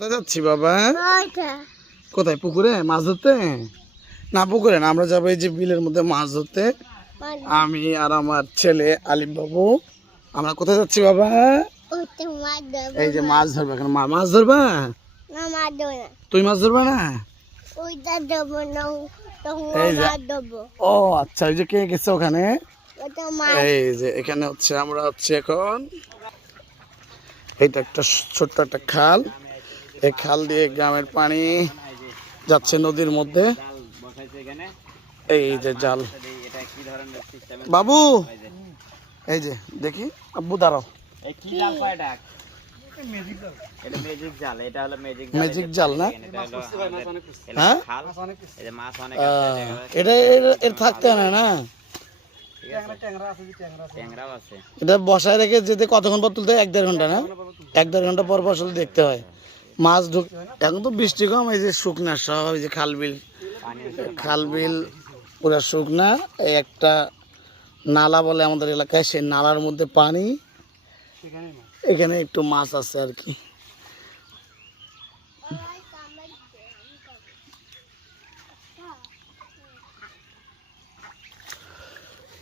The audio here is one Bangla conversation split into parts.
কোথায় যাচ্ছি বাবা কোথায় পুকুরে? মাছ ধরতে না পুকুরে না আমরা যাব এই যে বিলের মধ্যে মাছ ধরতে। আমি আর আমার ছেলে আলিম বাবু আমরা কোথায় যাচ্ছি বাবা? এই যে মাছ ধরবে এখন। মাছ ধরবা? তুই মাছ ধরবা? না ও আচ্ছা ওই যে কে গেছে ওখানে? এই যে এখানে হচ্ছে আমরা হচ্ছে এখন এটা একটা ছোট্ট একটা খাল। এই খাল দিয়ে গ্রামের পানি যাচ্ছে নদীর মধ্যে। এই যে জাল। বাবু! এই যে, দেখি। আব্বু, দাঁড়াও। ম্যাজিক জাল না? হ্যাঁ? এটা এটা- থাকতে হয় না? না এটা বসায় রেখে যেতে কতক্ষণ পর তুলতে? এক দেড় ঘণ্টা না? এক দেড় ঘণ্টা পর পর দেখতে হয়। মাছ ঢুক এখন তো বৃষ্টি কম, এই যে শুকনা সব এই যে খাল বিল। খাল বিল পুরা শুকনা, এই একটা নালা বলে আমাদের এলাকায়, সেই নালার মধ্যে পানি। এখানে একটু মাছ আছে আর কি।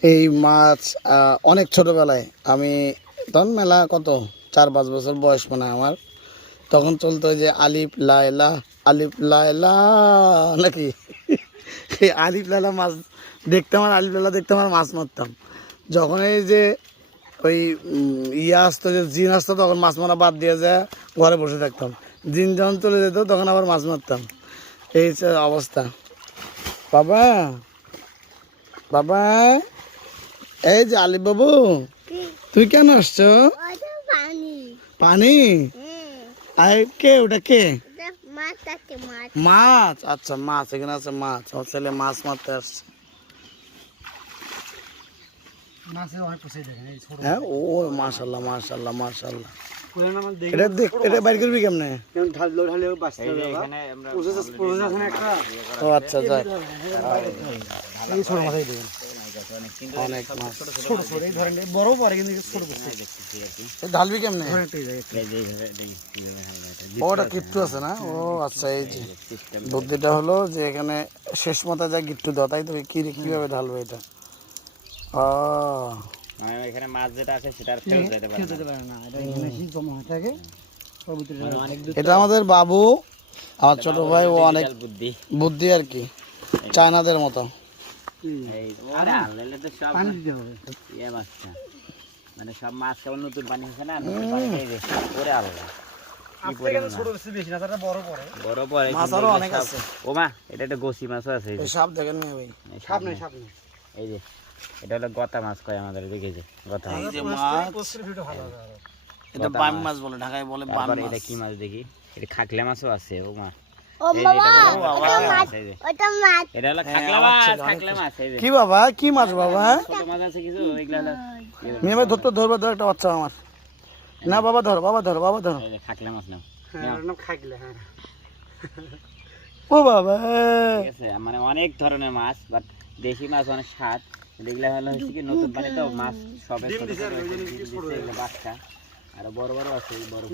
এই মাছ অনেক ছোটবেলায় আমি তখন মেলা কত? চার পাঁচ বছর বয়স মনে আমার। তখন চলতো যে আলিফ লায়লা আলিফ লায়লা নাকি? আলিফ লায়লা মাছ দেখতাম আর আলিফ লায়লা দেখতাম আর মাছ মারতাম। যখন এই যে ওই ইয়ে আসতো যে জিন আসতো তখন মাছ মারা বাদ দিয়ে যায় ঘরে বসে থাকতাম। জিন যখন চলে যেত তখন আবার মাছ মারতাম। এই অবস্থা। বাবা বাবা এই যে আলিফ বাবু তুই কেন আসছো? পানি? আর কে ওটা কে মাছ আচ্ছা মাছ এখানে আছে মাছ আমার ছেলে মাছ মারতে আসছে হ্যাঁ ও মাশাল্লাহ মাশাল্লাহ মাশাল্লাহ এটা দেখ এটা বাইর করবি কেমনে ও আচ্ছা যাই অনেক মাছ। বড় পরে কিন্তু ছোট এ ঢালবি কেমনে? ওটা কিট্টু আছে না ও আচ্ছা এই যে বুদ্ধিটা হলো যে এখানে শেষ মাথায় যা গিট্টু দেওয়া তাই তো? কি কীভাবে ঢালবে এটা? ও। এখানে মাছ যেটা আছে সেটা আর ফেরত যেতে পারে না। মানে এটা আমাদের বাবু আমার ছোট ভাই ও অনেক বুদ্ধি। আর কি চায়নাদের মতো। মানে সব মাছ কেমন নতুন পানি আছে না নতুন পানি খেয়ে ওরে আল্লাহ কি পরিমাণ মাছ। বড় পরে। মাছ আরও অনেক আছে। ও মা এটা একটা গোসি মাছও আছে এই যে। এই সাপ দেখেন না ভাই? এই সাপ নেই সাপ নেই। এই যে এটা হলো গতা মাছ কয় আমাদের যে গতা এটা বাম মাছ। বলে ঢাকায় বলে বাম মাছ। এটা কি মাছ দেখি? এটা খাকলে মাছও আছে ও মা। হ্যাঁ, খাকলা আমার মাছ ছেলে অনেক খাকলা মাছ এই যে। কি বাবা কি মাছ বাবা ছোট মাছ আছে কিছু এগুলো হলো মেয়ে ভাই ধরতে ধরবে ধর একটা বাচ্চা আমার। না বাবা ধরো বাবা ধরো বাবা ধরো। খাকলা মাছ নাও। ও বাবা। মানে অনেক ধরনের মাছ বাট দেশি মাছ অনেক স্বাদ। এগুলো হলো হচ্ছে কি নতুন পানি তো মাছ সবে বাচ্চা। আর বড় বড় আছে বড়